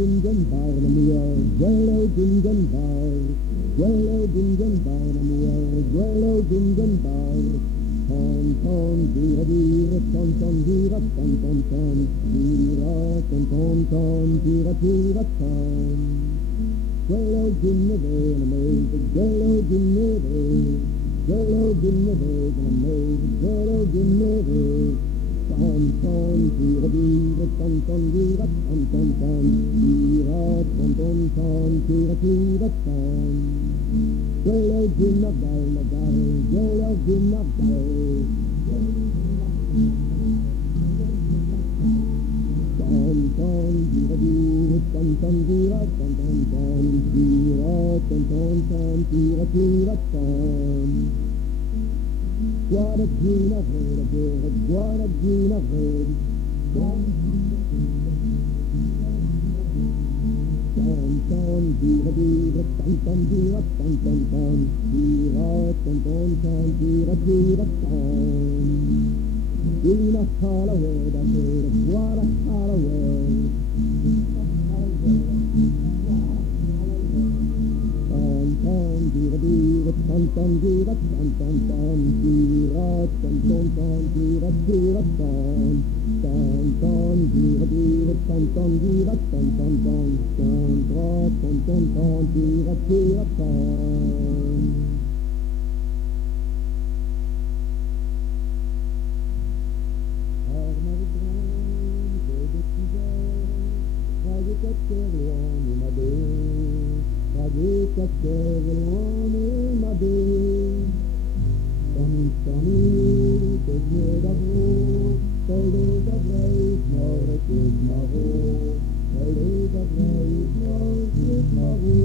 Gungenbar na mia, Gwelo Gungenbar, Gwelo Gungenbar na mia, Gwelo Gungenbar. Ton ton dira dira ton ton dira ton ton ton dira ton ton ton dira dira ton. Gwelo Gunneve na mave, Gwelo Gunneve, Gwelo Gunneve na mave, Gwelo Gunneve. Ton ton dira dira ton ton dira ton ton ton dira ton ton ton dira dira ton. Gwelo Gunnadal na dal, Gwelo Gunnadal. Ton ton dira dira ton ton dira ton ton ton dira ton ton ton dira dira ton. Guaragina verde, guaragina verde. Ton ton dira dira ton ton dira ton ton ton dira ton ton ton dira dira ton. Dina Holloway, da verde, guara Holloway. Ton ton dira dira ton ton dira ton ton ton dira ton ton ton dira dira ton. Ton ton dira dira ton ton dira ton ton ton ton ton ton ton dira dira ton. Armor grand, de couleur, avec la terre loin de ma belle, avec la terre loin de ma belle. Tommy, de vieux d'amour, Tolles of race, Norris is Maru. Tolles of race, Norris is Maru.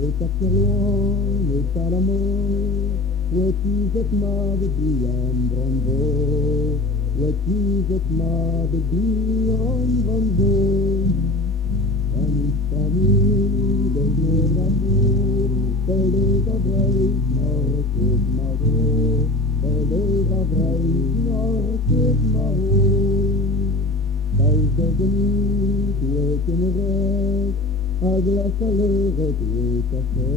Et à Kerlouan, et à l'amour, où est-il cette ma de Guillaume Brombo? Où est-il cette ma de Guillaume Brombo? Tommy, de vieux d'amour, Tolles of race, Norris is Maru. vreis nog het maar thuis de geniet week in de weg agla salere de café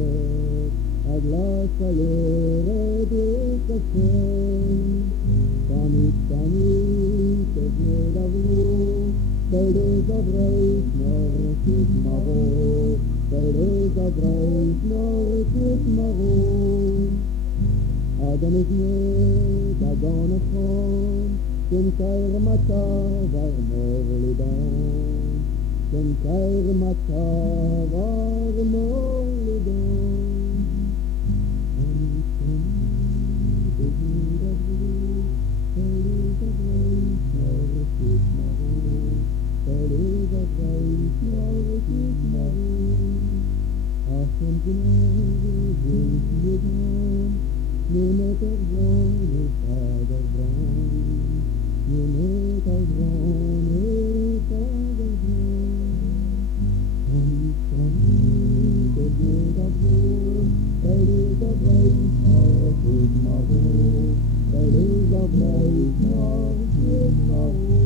agla salere de café Tanit, het nedavur Tijdens dat reis naar het maro Tijdens dat reis naar het maro Adam is net, Adon echon Ten kair mata varmor lidon Ten kair mata varmor lidon Tanit, het nedavur Tijdens dat reis naar het maro Tijdens dat reis naar het maro Aften genegen weet je dan Je net als bron is als bron Je net als bron is als bron Tanit, het nedavur Tijdens dat reis naar het maro Tijdens dat reis naar het maro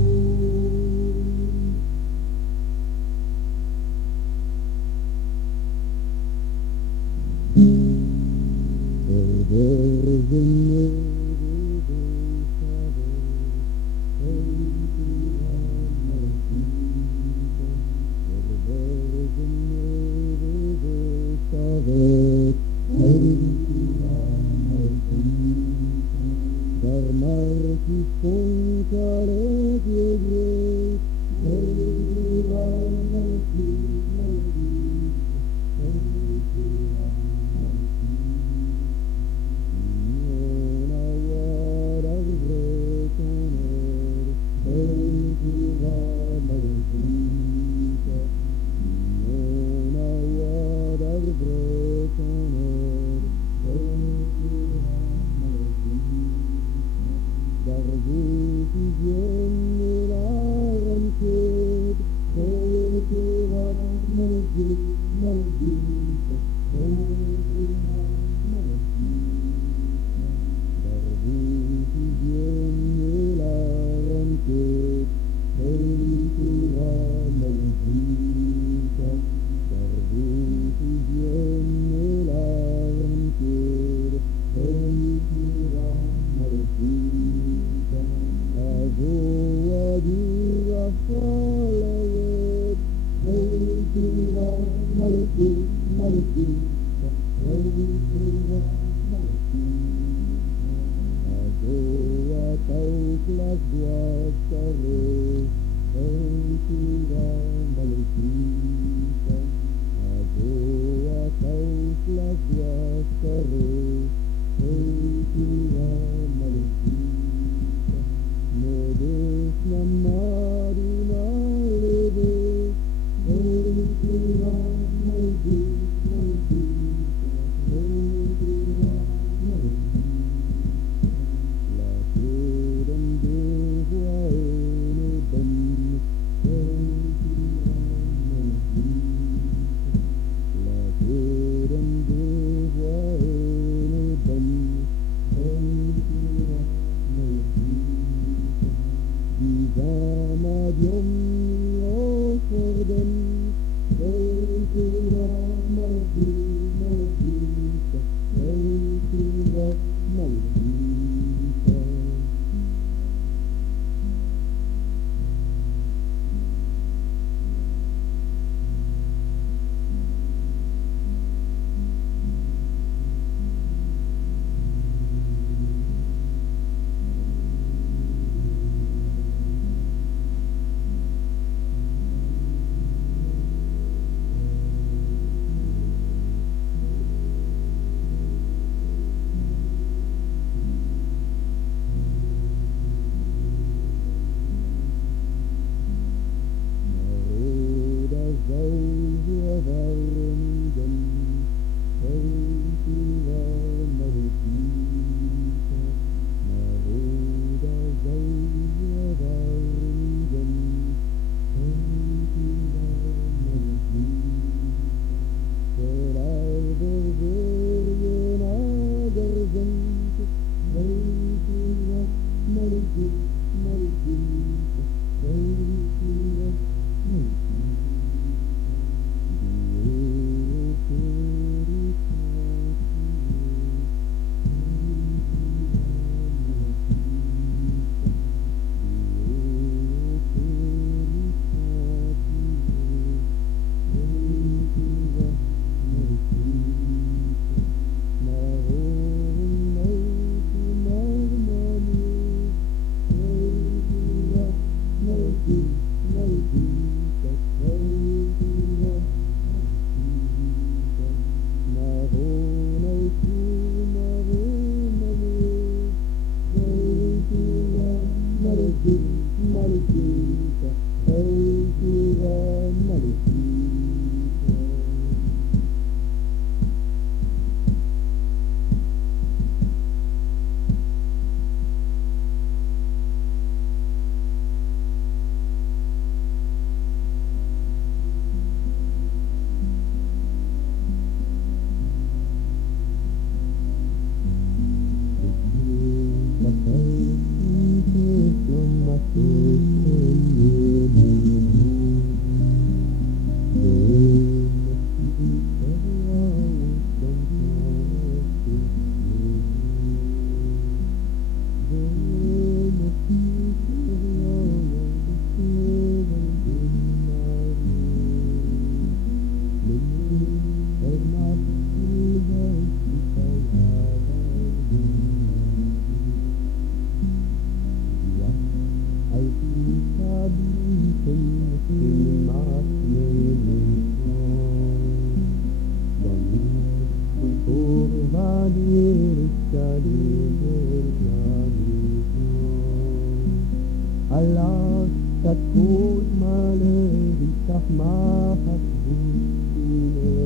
Allah takut malaikat mahat bukine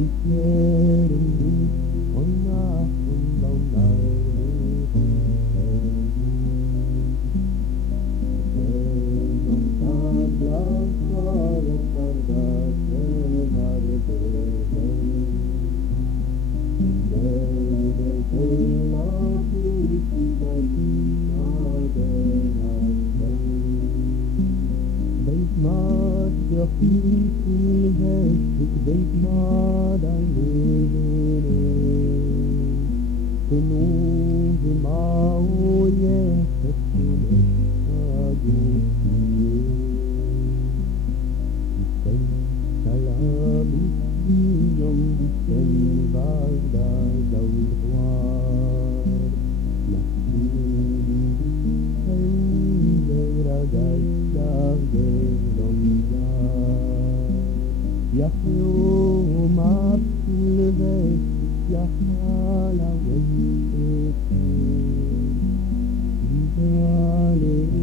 Ikerindu onna undang Ik weet maar dan leven in onze mooie gevoelens Ik salam yung sen bagda dawar يوم البيت يا حالا ويتي عليك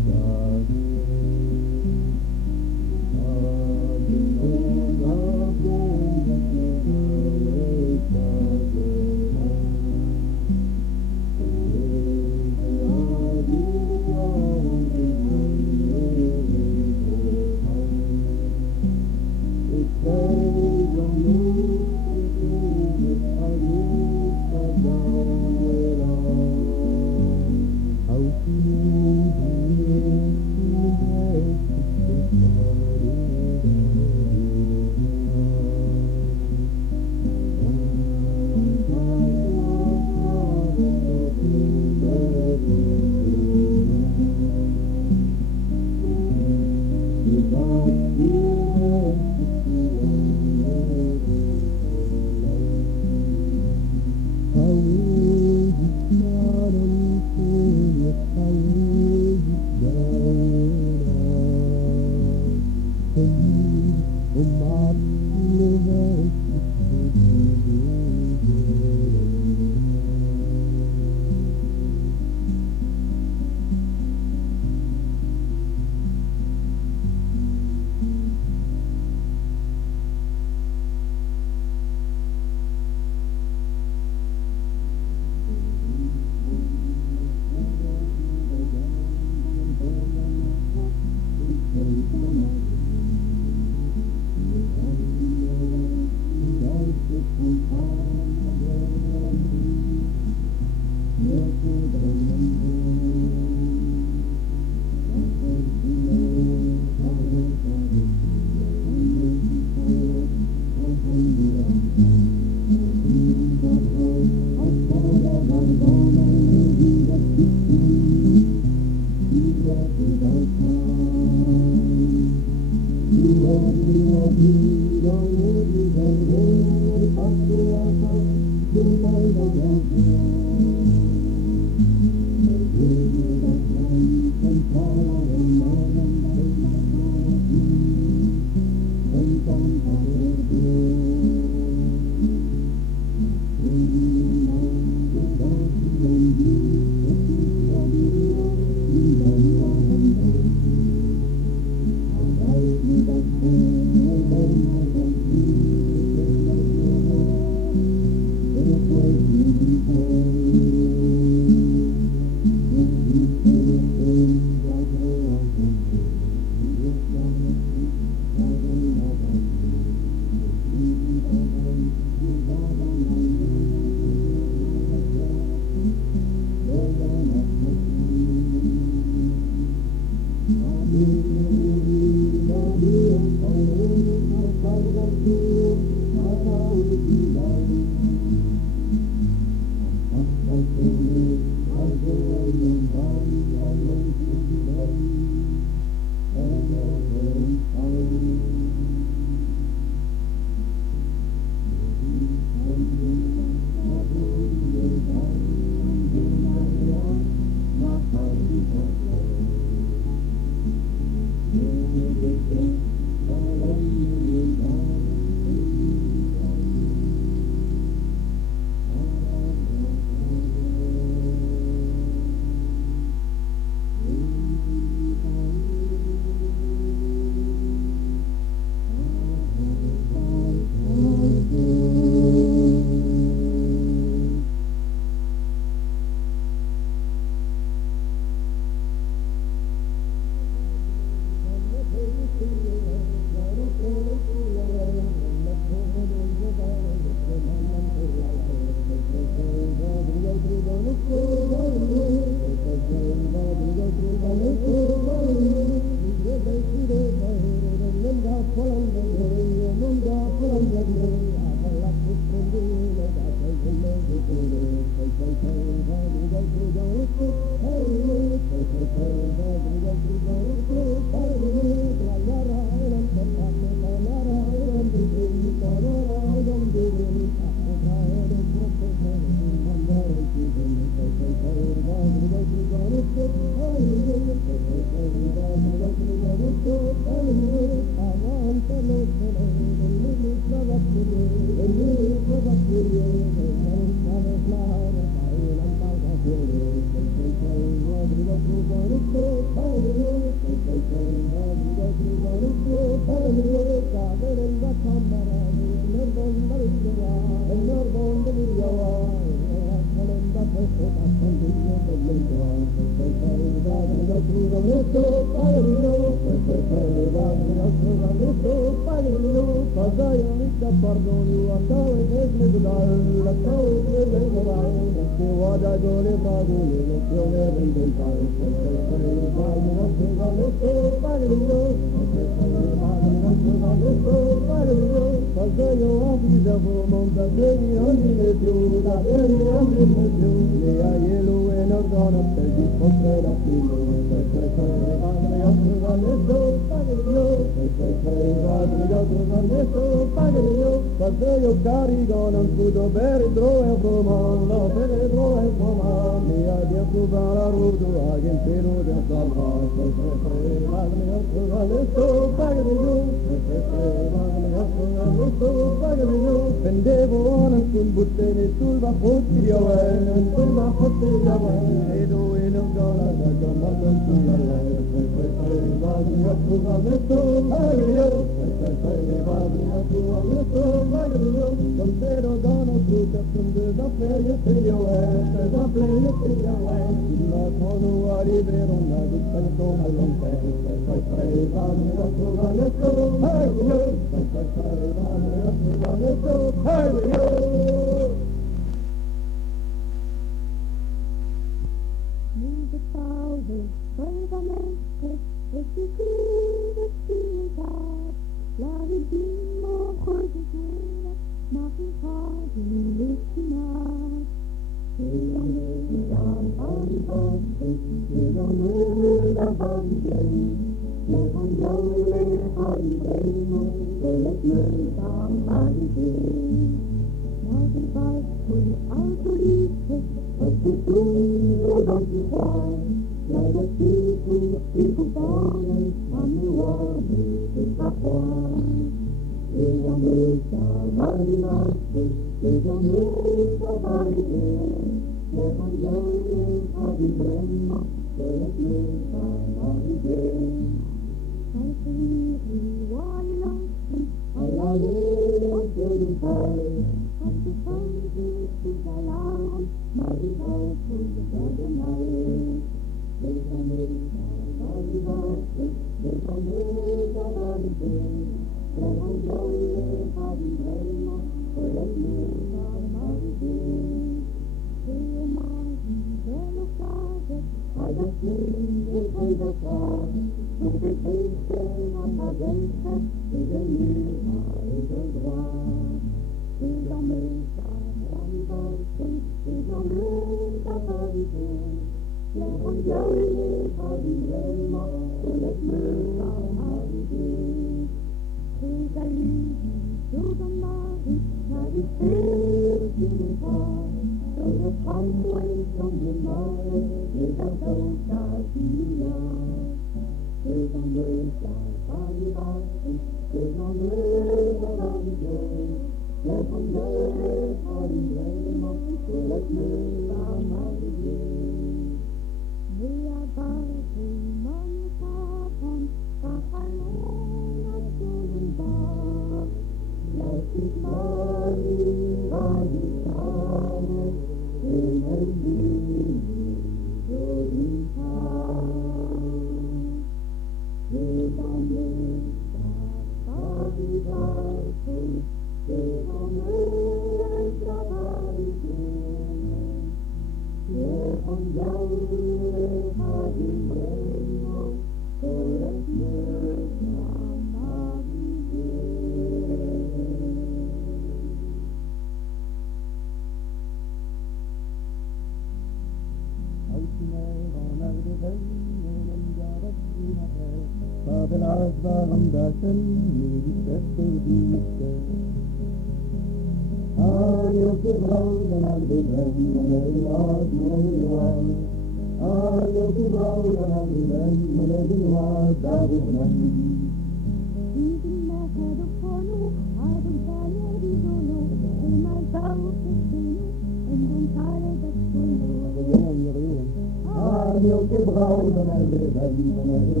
que brauw dan er weer ben, wanneer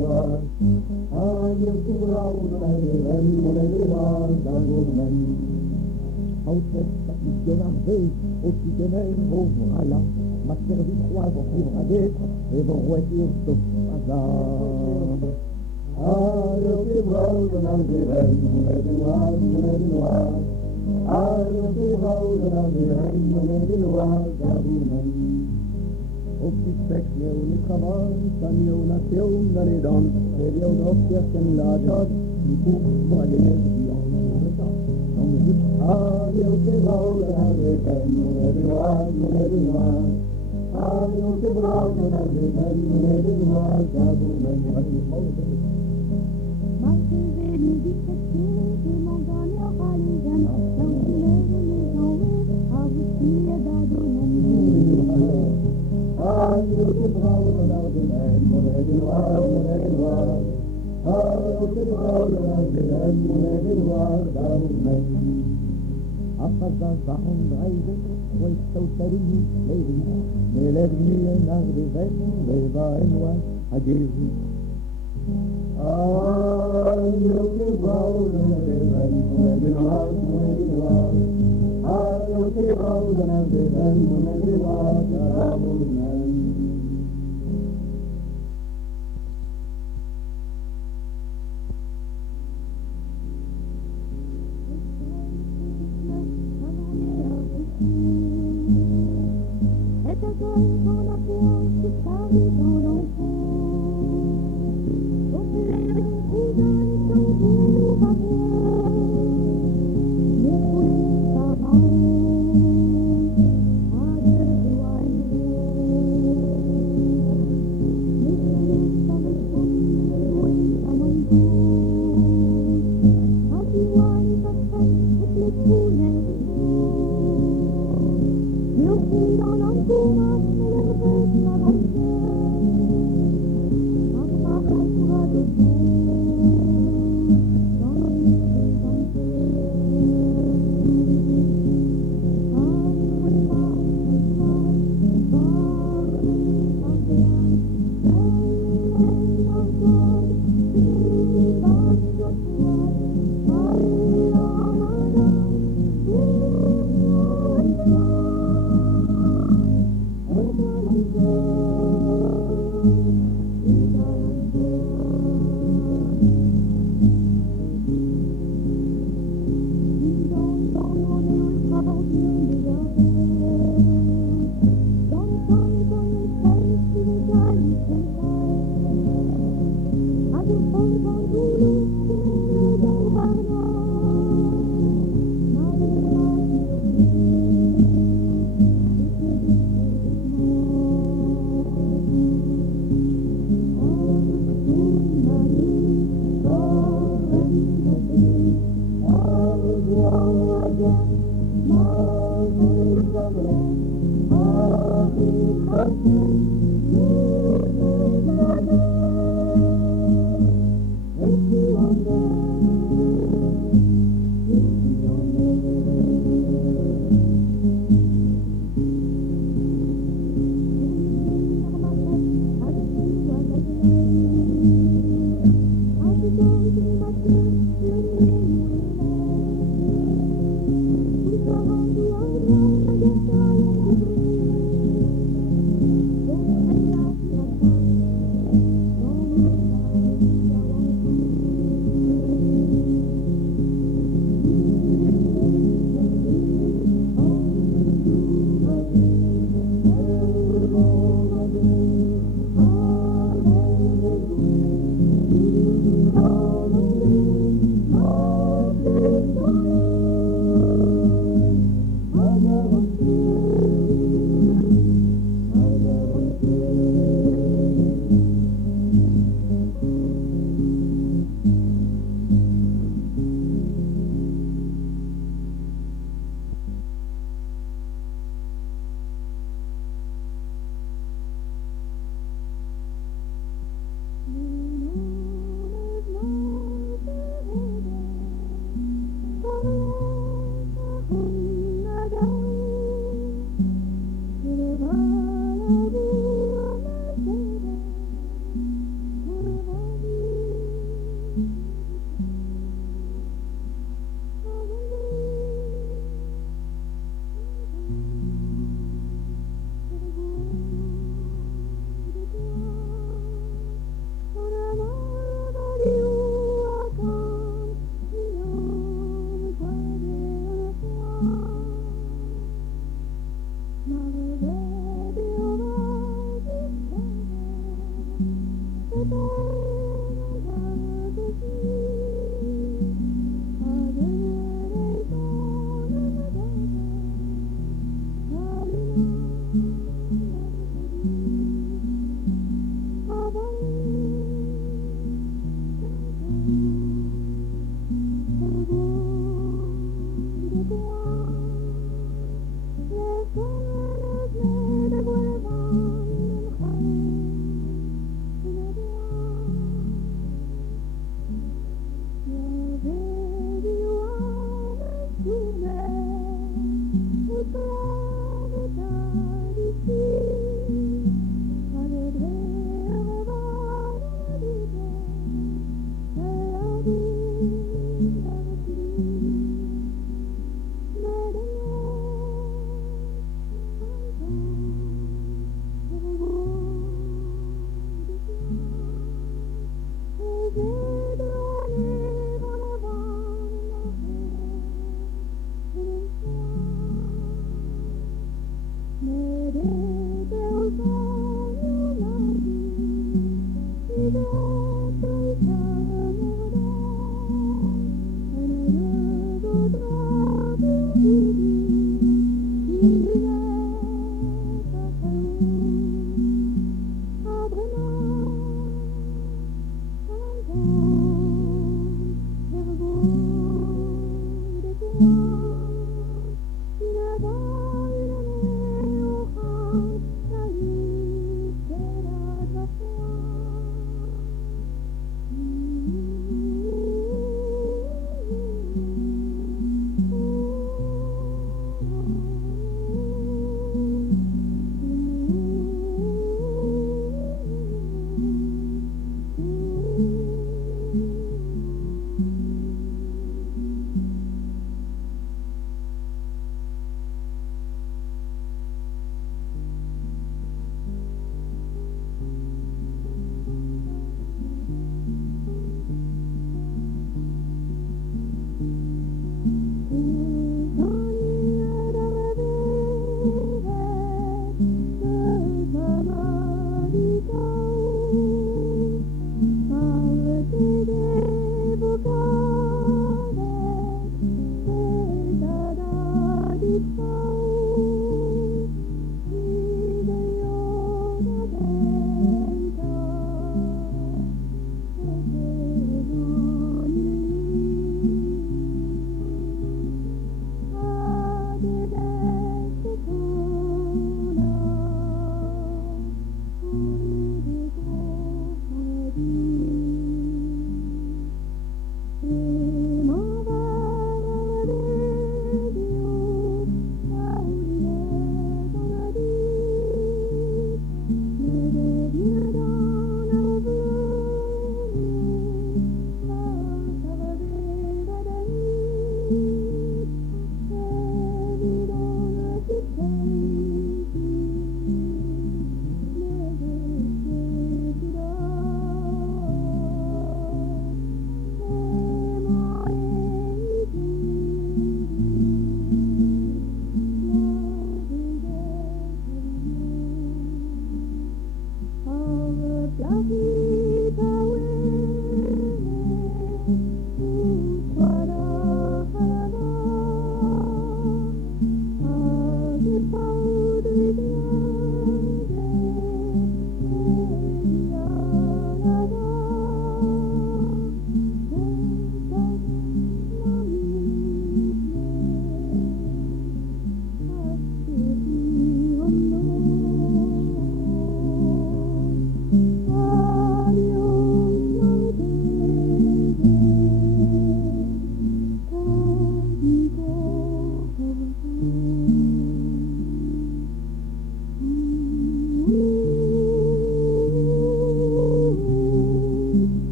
was. Ayo que brauw dan er weer ben, wanneer was, dan wordt men. Houd vast dat ik je naar weet, ook die de mij overal. Ma servi trois pour courager, et vos voitures sauf hasard. Ayo que brauw dan er weer ben, wanneer was. Ayo que brauw dan er weer ben, wanneer was, dan wordt men. Op die spek sneeuw niet gewoon, van jou naar veel naar de dan. Heb jou de opzet en laat dat, die koek waar je net die andere kant. Dan moet je que brauw dan er weer ben, wanneer was. Ayo que brauw dan er weer ben, wanneer was, dan wordt men. Maar je weet niet die verkeerd, die man dan jou gaan liggen. Dan leven we zo weer, als we hier daar doen. Ayo que brauw dan er weer ben, wanneer was. Ayo que brauw dan er weer ben, wanneer was, dan wordt men. Afgezien van drijven, wordt zo sterk niet leven. Mais l'avenir n'arrive pas en moi à Jésus. Ayo que brauw dan er weer ben, wanneer was. Ayo que brauw dan er weer ben, wanneer was, dan wordt men.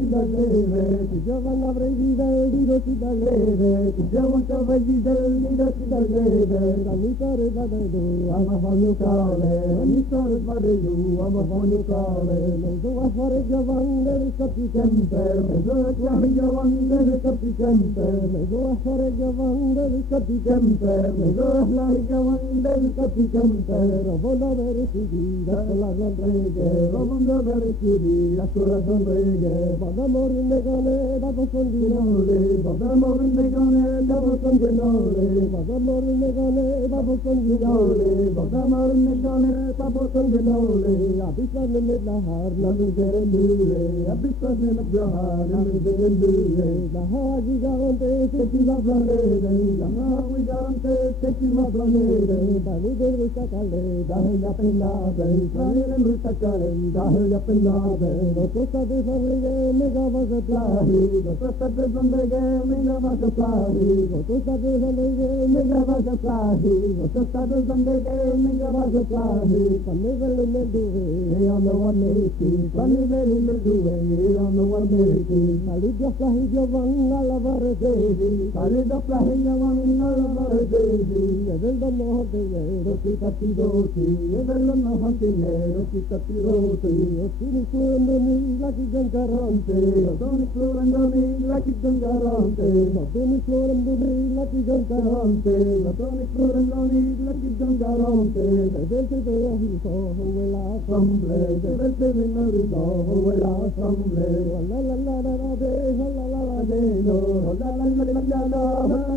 si da leve, ti giovane avrei di lido si da leve, ti giovane avrei di lido si da leve, la mi sore va da du, ama fanno cale, la mi sore va da du, ama fanno cale, mezzo a fare giovane del capicente, mezzo a fare giovane del capicente, mezzo a fare giovane del capicente, mezzo a fare giovane del capicente, robono per si da la sondreghe, robono per si da la sondreghe, vado a morire negane, dopo sondinole, vado a morire negane, dopo sondinole, vado a morire negane, dopo sondinole, vado a morire negane, dopo sondinole, abisane me lahar, namu derendure, abisane me lahar, namu derendure, lahar gigante, seki la planere, lahar gigante, seki la planere, dahu deru sakale, dahu ya penade, planere mustakale, dahu ya penade, lo costa de famiglie, mega vasa plahi, lo costa de famiglie, mega vasa plahi, lo costa de famiglie, mega vasa plahi, lo costa de famiglie, mega vasa plahi, panne velu me duve, on the 180, panne velu me duve, on the 180, salida plahi giovanna la varesedi, salida plahi giovanna la varesedi, e del dono de roti tatidoti, e del dono de roti tatidoti, o tini kuendoni la Gangarante, Doni Florandoni, Lucky Gangarante, Doni Florandoni, Lucky Gangarante, Doni Florandoni, Lucky Gangarante, the Delta de Rohiso, Huela Assembly, the Delta de Noriso, Huela Assembly, la la la la la de, la la la la de, no, la la la la la la,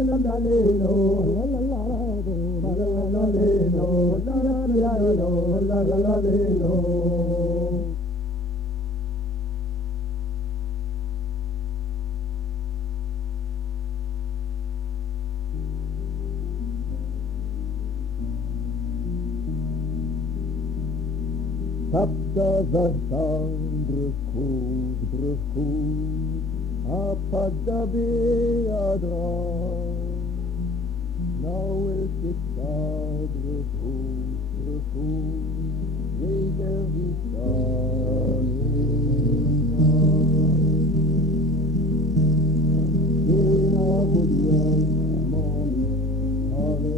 la la de, no, la la la la do, la la la de, no, la la la la do, la la la de, no. Tapta zastan bruskus, apadabe adra. Now is it bruskus, weder vistan. Ina budian mami, ale,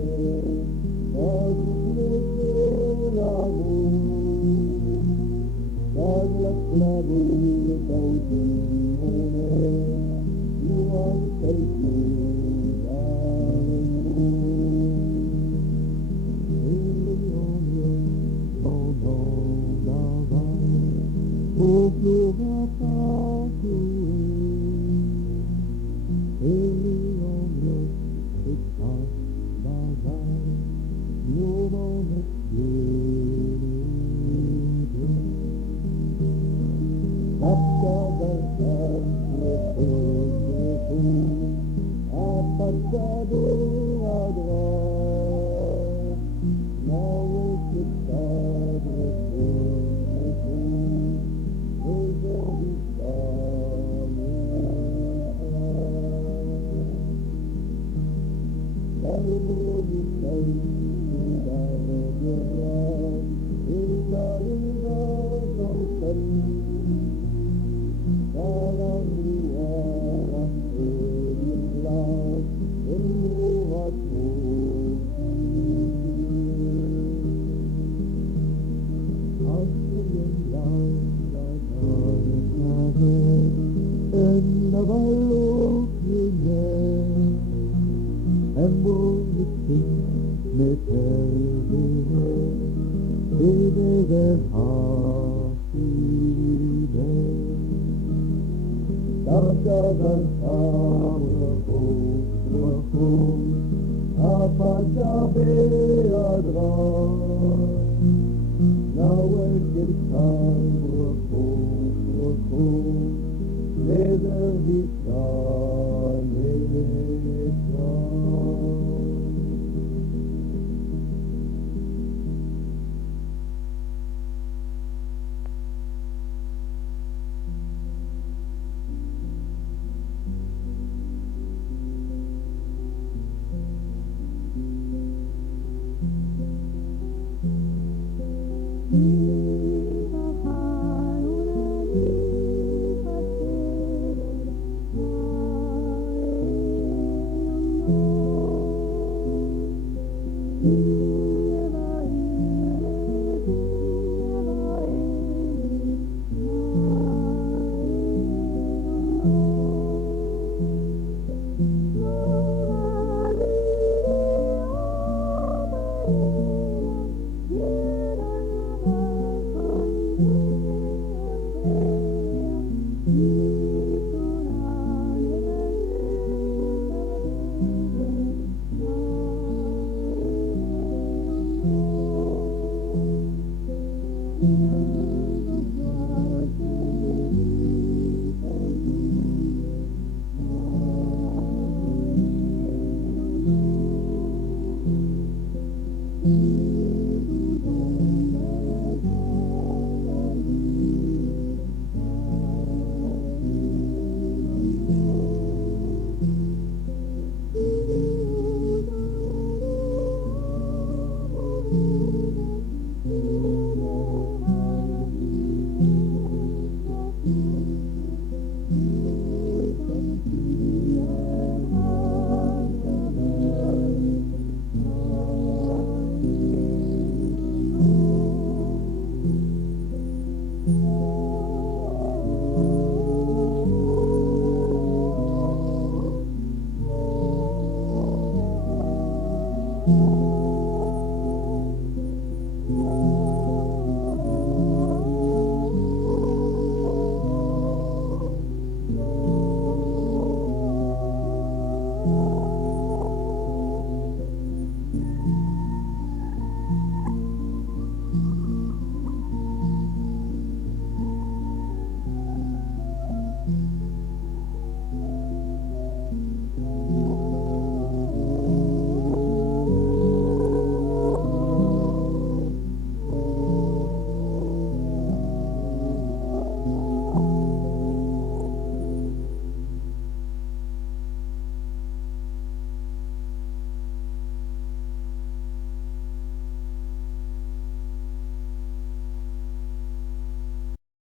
Now